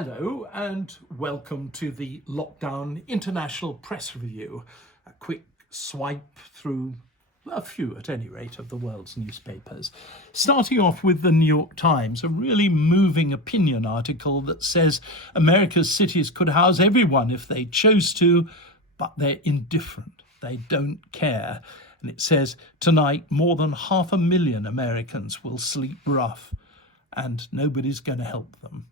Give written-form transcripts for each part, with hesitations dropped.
Hello and welcome to the Lockdown International Press Review. A quick swipe through a few, at any rate, of the world's newspapers. Starting off with the New York Times, a really moving opinion article that says America's cities could house everyone if they chose to, but they're indifferent. They don't care. And it says, tonight more than 500,000 Americans will sleep rough and nobody's going to help them.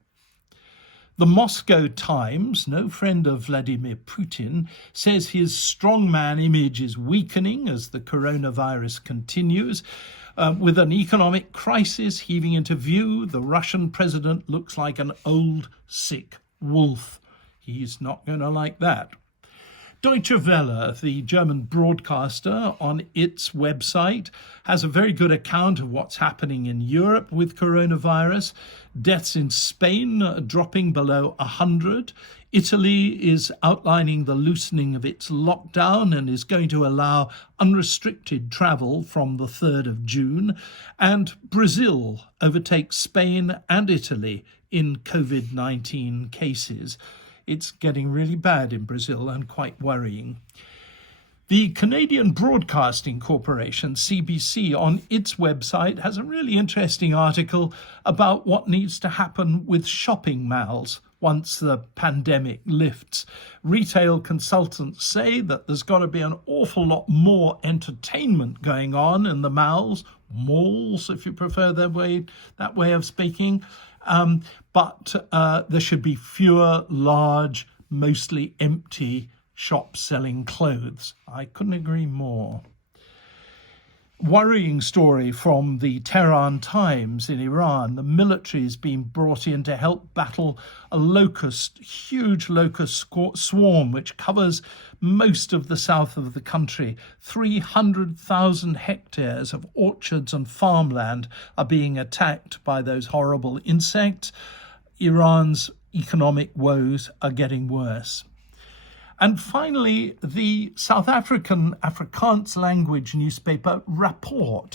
The Moscow Times, no friend of Vladimir Putin, says his strongman image is weakening as the coronavirus continues. With an economic crisis heaving into view, the Russian president looks like an old, sick wolf. He's not going to like that. Deutsche Welle, the German broadcaster, on its website has a very good account of what's happening in Europe with coronavirus. Deaths in Spain dropping below 100. Italy is outlining the loosening of its lockdown and is going to allow unrestricted travel from the 3rd of June. And Brazil overtakes Spain and Italy in COVID-19 cases. It's getting really bad in Brazil and quite worrying. The Canadian Broadcasting Corporation, CBC, on its website has a really interesting article about what needs to happen with shopping malls once the pandemic lifts. Retail consultants say that there's got to be an awful lot more entertainment going on in the malls, if you prefer that way of speaking. But there should be fewer large, mostly empty shops selling clothes. I couldn't agree more. Worrying story from the Tehran Times in Iran. The military is being brought in to help battle a huge locust swarm which covers most of the south of the country. 300,000 hectares of orchards and farmland are being attacked by those horrible insects. Iran's economic woes are getting worse. And finally, the South African Afrikaans language newspaper Rapport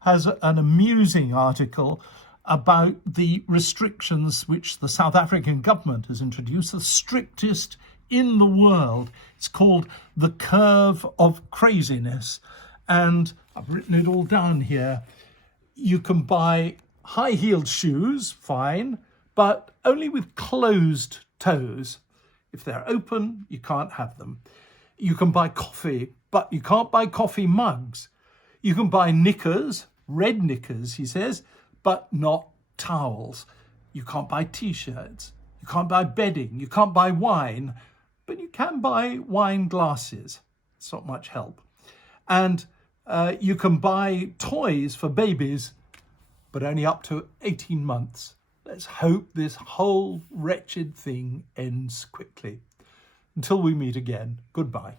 has an amusing article about the restrictions which the South African government has introduced, the strictest in the world. It's called The Curve of Craziness. And I've written it all down here. You can buy high-heeled shoes, fine, but only with closed toes. If they're open, you can't have them. You can buy coffee, but you can't buy coffee mugs. You can buy knickers, red knickers, he says, but not towels. You can't buy T-shirts. You can't buy bedding. You can't buy wine, but you can buy wine glasses. It's not much help. And you can buy toys for babies, but only up to 18 months. Let's hope this whole wretched thing ends quickly. Until we meet again, goodbye.